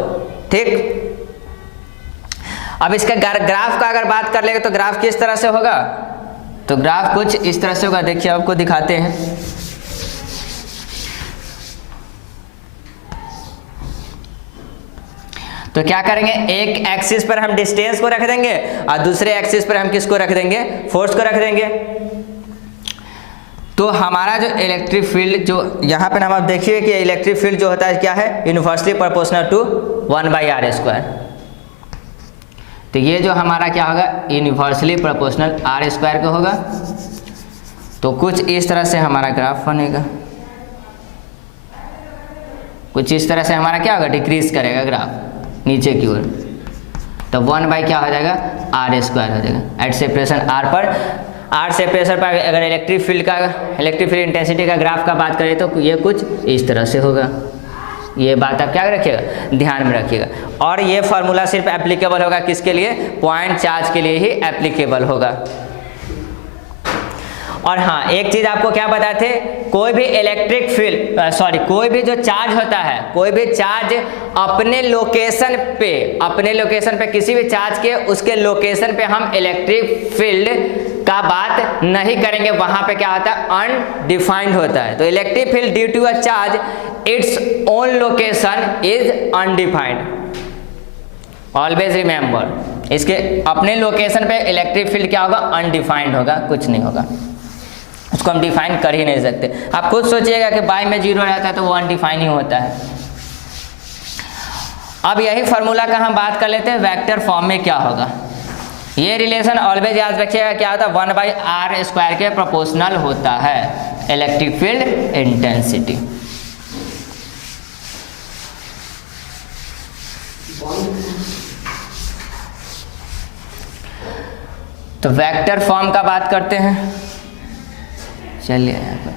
ठीक, अब इसका ग्राफ का अगर बात कर लेंगे तो ग्राफ किस तरह से होगा, तो ग्राफ कुछ इस तरह से होगा। देखिए आपको दिखाते हैं, तो क्या करेंगे, एक एक्सिस पर हम डिस्टेंस को रख देंगे और दूसरे एक्सिस पर हम किसको रख देंगे, फोर्स को रख देंगे। तो हमारा जो इलेक्ट्रिक फील्ड जो यहाँ पर हम आप देखिए कि इलेक्ट्रिक फील्ड जो होता है क्या है, इनवर्सली प्रोपोर्शनल टू 1/r²। तो ये जो हमारा क्या होगा, इनवर्सली प्रोपोर्शनल r² का होगा। तो कुछ इस तरह से हमारा ग्राफ बनेगा, कुछ इस तरह से हमारा क्या होगा, डिक्रीज करेगा ग्राफ नीचे की ओर। तो 1/ क्या हो जाएगा, r² हो जाएगा। एट सेपरेशन r पर, r सेपरेशन पर अगर इलेक्ट्रिक फील्ड इंटेंसिटी का ग्राफ का बात करें तो ये कुछ इस तरह से होगा। ये बात आप क्या रखिएगा, ध्यान में रखिएगा। और ये फार्मूला सिर्फ एप्लीकेबल होगा किसके लिए, पॉइंट चार्ज के लिए ही एप्लीकेबल होगा। और हाँ, एक चीज आपको क्या बताए थे, कोई भी इलेक्ट्रिक फील्ड कोई भी जो चार्ज होता है, कोई भी चार्ज अपने लोकेशन पे किसी भी चार्ज के उसके लोकेशन पे हम इलेक्ट्रिक फील्ड का बात नहीं करेंगे, वहां पे क्या होता है, अनडिफाइंड होता है। तो electric field due to a charge its own location is undefined. Always remember, इसके अपने लोकेशन पे इलेक्ट्रिक फील्ड क्या होगा, अनडिफाइंड होगा, कुछ नहीं होगा, उसको हम डिफाइन कर ही नहीं सकते। आप खुद सोचिएगा कि बाय में 0 रहता है तो वो अनडिफाइन ही होता है। अब यही फार्मूला का हम बात कर लेते हैं वेक्टर फॉर्म में क्या होगा। ये रिलेशन ऑलवेज याद रखिएगा, क्या होता है, 1/r² के प्रोपोर्शनल होता है इलेक्ट्रिक फील्ड इंटेंसिटी। तो वेक्टर फॉर्म का बात करते हैं, चलिए यहाँ पर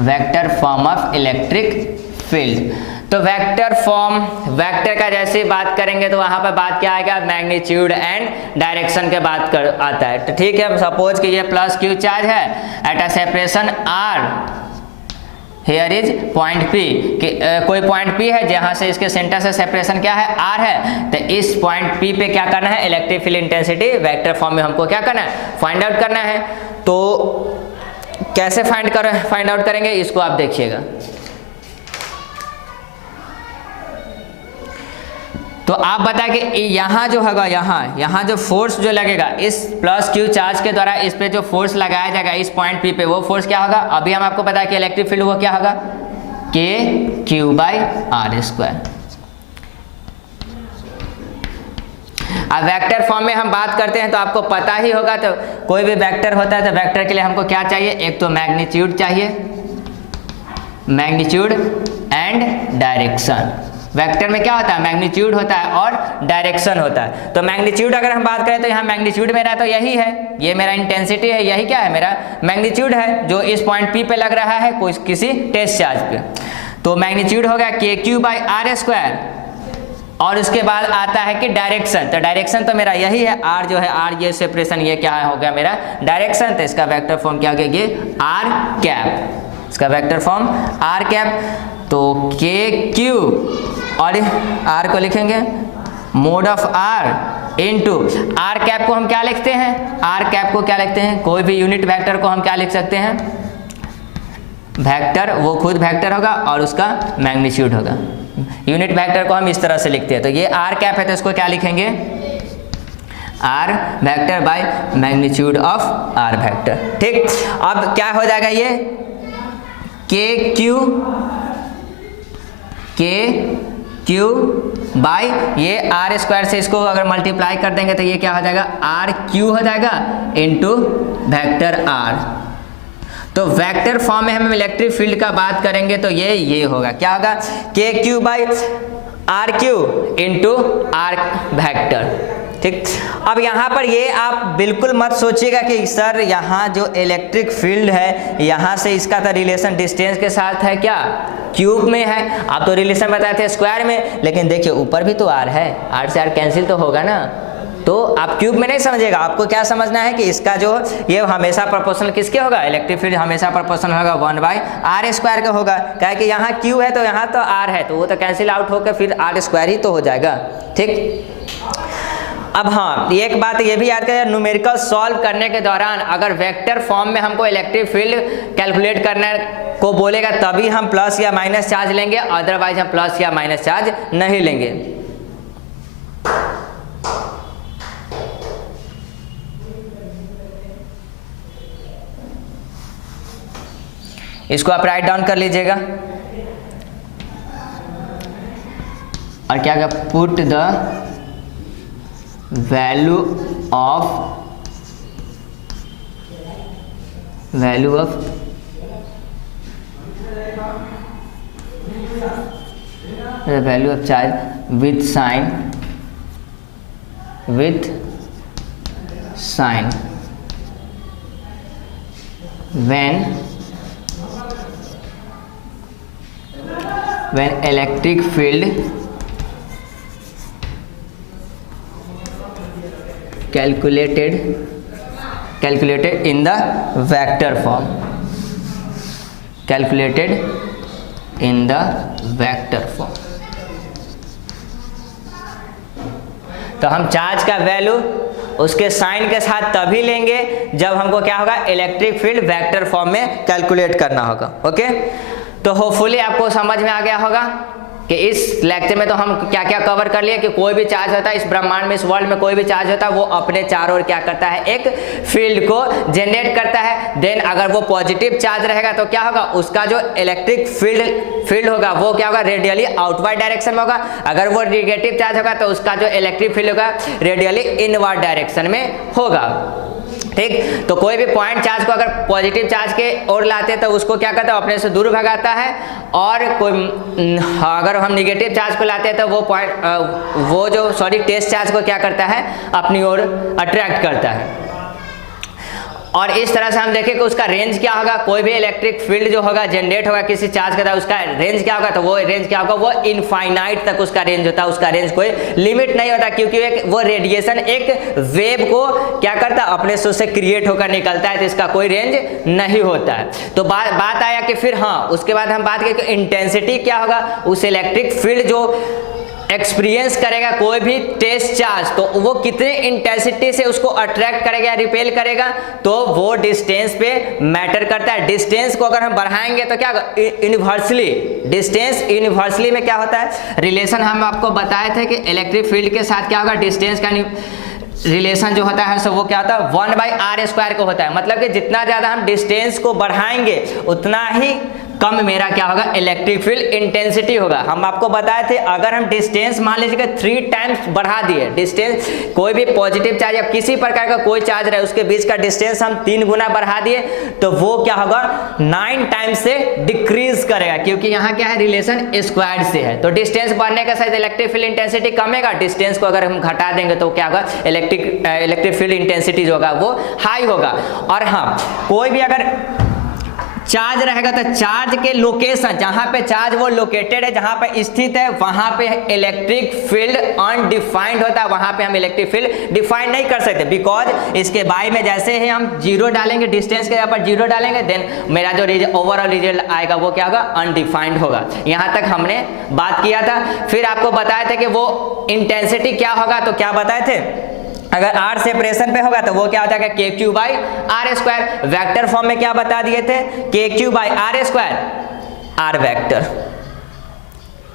vector form of electric field. तो वेक्टर का जैसे बात करेंगे तो वहाँ पर बात क्या आएगा, मैग्नीट्यूड एंड डायरेक्शन के बात आता है। तो ठीक है, सपोज कि ये प्लस Q चार्ज है at a separation R, here is point P, कोई पॉइंट P है जहाँ से इसके सेंटर से सेपरेशन क्या है, R है। तो इस पॉइंट P पे क्या करना है, electric field intensity vector form में हमको क्या करना है, फाइंड आउट करना है। तो कैसे फाइंड आउट करेंगे, इसको आप देखिएगा। तो आप बताएं कि यहाँ जो होगा, यहाँ जो फोर्स जो लगेगा इस प्लस Q चार्ज के द्वारा, इस पे जो फोर्स लगाया जाएगा इस पॉइंट P पे, वो फोर्स क्या होगा, अभी हम आपको पता है कि इलेक्ट्रिक फील्ड वो क्या होगा, KQ/r²। अब वेक्टर फॉर्म में हम बात करते हैं तो आपको पता ही होगा, तो कोई भी वेक्टर होता है तो वेक्टर के लिए हमको क्या चाहिए, एक तो मैग्नीट्यूड चाहिए, मैग्नीट्यूड एंड डायरेक्शन। वेक्टर में क्या होता है, मैग्नीट्यूड होता है और डायरेक्शन होता है। तो मैग्नीट्यूड अगर हम बात करें तो यहाँ मैग्नीट्यूड मेरा तो यही है, ये मेरा इंटेंसिटी है, यही क्या है, मेरा मैग्नीट्यूड है जो इस पॉइंट P पे लग रहा है किसी टेस्ट चार्ज पे। तो मैग्नीट्यूड हो गया KQ/r²। और उसके बाद आता है कि डायरेक्शन, तो डायरेक्शन तो मेरा यही है, R जो है, R ये सेपरेशन, ये क्या हो गया मेरा डायरेक्शन। तो इसका वेक्टर फॉर्म क्या हो गया, ये r, इसका वेक्टर फॉर्म r। तो KQ और R को लिखेंगे mode of R into r को हम क्या लिखते हैं, r को क्या लिखते हैं, कोई भी यूनिट वेक्टर को हम क्या लिख सकते हैं, वेक्टर, वो खुद वेक्टर होगा और उसका मैग्नीट्यूड होगा। यूनिट वेक्टर को हम इस तरह से लिखते हैं। तो ये r है तो इसको क्या लिखेंगे, r vector by magnitude of r vector. ठीक, अब क्या हो जाएगा, ये KQ बाय ये r² से इसको अगर मल्टीप्लाई कर देंगे तो ये क्या हो जाएगा, RQ हो जाएगा इंटू वेक्टर R। तो वेक्टर फॉर्म में हम इलेक्ट्रिक फील्ड का बात करेंगे तो ये होगा, क्या होगा, KQ by R Q into R vector. ठीक, अब यहाँ पर ये आप बिल्कुल मत सोचिएगा कि सर यहाँ जो इलेक्ट्रिक फील्ड है यहाँ से इसका तो रिलेशन डिस्टेंस के साथ है क्या, क्यूब में है। आप तो रिलेशन बताए थे स्क्वायर में, लेकिन देखिए ऊपर भी तो आर है, आर से आर कैंसिल तो होगा ना। तो आप क्यूब में नहीं समझिएगा, आपको क्या समझना है कि इसका जो ये हमेशा प्रोपोर्शनल किसके होगा, इलेक्ट्रिक फील्ड हमेशा प्रोपोर्शनल होगा 1/r² का होगा। क्या कि यहाँ क्यू है तो यहाँ तो आर है, तो वो तो कैंसिल आउट होकर फिर r² ही तो हो जाएगा। ठीक, अब हाँ एक बात ये भी याद करें, न्यूमेरिकल सॉल्व करने के दौरान अगर वेक्टर फॉर्म में हमको इलेक्ट्रिक फील्ड कैलकुलेट करने को बोलेगा तभी हम प्लस या माइनस चार्ज लेंगे, अदरवाइज हम प्लस या माइनस चार्ज नहीं लेंगे। इसको आप राइट डाउन कर लीजिएगा और क्या क्या, put the value of the value of charge with sign when electric field calculated in the vector form, calculated in the vector form। तो हम चार्ज का वैल्यू उसके साइन के साथ तभी लेंगे जब हमको क्या होगा, इलेक्ट्रिक फील्ड वेक्टर फॉर्म में कैलकुलेट करना होगा। ओके, तो होपफुली आपको समझ में आ गया होगा कि इस लेक्चर में तो हम क्या क्या कवर कर लिए कि कोई भी चार्ज होता है इस ब्रह्मांड में, इस वर्ल्ड में कोई भी चार्ज होता है वो अपने चारों ओर क्या करता है, एक फील्ड को जनरेट करता है। देन अगर वो पॉजिटिव चार्ज रहेगा तो क्या होगा, उसका जो इलेक्ट्रिक फील्ड होगा वो क्या होगा, रेडियली आउटवर्ड डायरेक्शन में होगा। अगर वो नेगेटिव चार्ज होगा तो उसका जो इलेक्ट्रिक फील्ड होगा रेडियली इनवर्ड डायरेक्शन में होगा। ठीक, तो कोई भी पॉइंट चार्ज को अगर पॉजिटिव चार्ज के ओर लाते हैं तो उसको क्या करता है, अपने से दूर भगाता है, और कोई अगर हम निगेटिव चार्ज को लाते हैं तो वो टेस्ट चार्ज को क्या करता है, अपनी ओर अट्रैक्ट करता है। और इस तरह से हम देखें कि उसका रेंज क्या होगा, कोई भी इलेक्ट्रिक फील्ड जो होगा जनरेट होगा किसी चार्ज का, उसका रेंज क्या होगा, तो वो रेंज क्या होगा, वो इनफाइनाइट तक उसका रेंज होता है, उसका रेंज कोई लिमिट नहीं होता, क्योंकि वो रेडिएशन एक वेव को क्या करता है, अपने से क्रिएट होकर निकलता है, तो इसका कोई रेंज नहीं होता है। तो बात आया कि फिर हाँ उसके बाद हम बात करें कि इंटेंसिटी क्या होगा, उस इलेक्ट्रिक फील्ड जो एक्सपीरियंस करेगा कोई भी टेस्ट चार्ज, तो वो कितने इंटेंसिटी से उसको अट्रैक्ट करेगा, रिपेल करेगा, तो वो डिस्टेंस पे मैटर करता है। डिस्टेंस को अगर हम बढ़ाएंगे तो क्या यूनिवर्सली, डिस्टेंस यूनिवर्सली में क्या होता है, रिलेशन हम आपको बताए थे कि इलेक्ट्रिक फील्ड के साथ क्या होगा, डिस्टेंस का रिलेशन जो होता है सो वो क्या होता है, 1/r² को होता है। मतलब कि जितना ज्यादा हम डिस्टेंस को बढ़ाएंगे उतना ही कम मेरा क्या होगा, इलेक्ट्रिक फील्ड इंटेंसिटी होगा। हम आपको बताए थे अगर हम डिस्टेंस मान लीजिए 3 टाइम्स बढ़ा दिए, डिस्टेंस कोई भी पॉजिटिव चार्ज या किसी प्रकार का कोई चार्ज रहे उसके बीच का डिस्टेंस हम 3 गुना बढ़ा दिए तो वो क्या होगा, 9 टाइम्स से डिक्रीज करेगा, क्योंकि यहाँ क्या है, रिलेशन स्क्वायर से है। तो डिस्टेंस बढ़ने के साथ इलेक्ट्रिक फील्ड इंटेंसिटी कमेगा, डिस्टेंस को अगर हम घटा देंगे तो क्या होगा, इलेक्ट्रिक फील्ड इंटेंसिटी जो होगा वो हाई होगा। और हाँ कोई भी अगर चार्ज रहेगा तो चार्ज के लोकेशन, जहां पे चार्ज वो लोकेटेड है, जहां पे स्थित है, वहां पे इलेक्ट्रिक फील्ड अनडिफाइंड होता है, वहां पे हम इलेक्ट्रिक फील्ड डिफाइन नहीं कर सकते, बिकॉज इसके बाय में जैसे ही हम 0 डालेंगे, डिस्टेंस के यहाँ पर 0 डालेंगे, देन मेरा जो ओवरऑल रिजल्ट आएगा वो क्या होगा, अनडिफाइंड होगा। यहाँ तक हमने बात किया था। फिर आपको बताया था कि वो इंटेंसिटी क्या होगा, तो क्या बताए थे, अगर r सेपरेशन पे होगा तो वो क्या होता है, KQ/r²। वेक्टर फॉर्म में क्या बता दिए थे, KQ/r², r vector,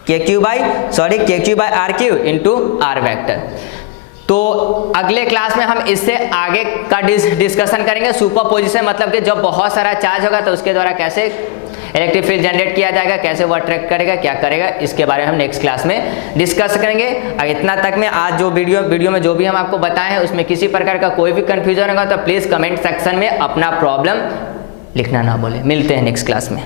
KQ/r³ into r vector. तो अगले क्लास में हम इससे आगे का डिस्कशन करेंगे, सुपरपोजिशन, मतलब कि जब बहुत सारा चार्ज होगा तो उसके द्वारा कैसे इलेक्ट्रिक फील्ड जनरेट किया जाएगा, कैसे वो अट्रैक्ट करेगा, क्या करेगा, इसके बारे में हम नेक्स्ट क्लास में डिस्कस करेंगे। अगर इतना तक में आज जो वीडियो में जो भी हम आपको बताए हैं उसमें किसी प्रकार का कोई भी कंफ्यूजन होगा तो प्लीज़ कमेंट सेक्शन में अपना प्रॉब्लम लिखना ना भूलें। मिलते हैं नेक्स्ट क्लास में।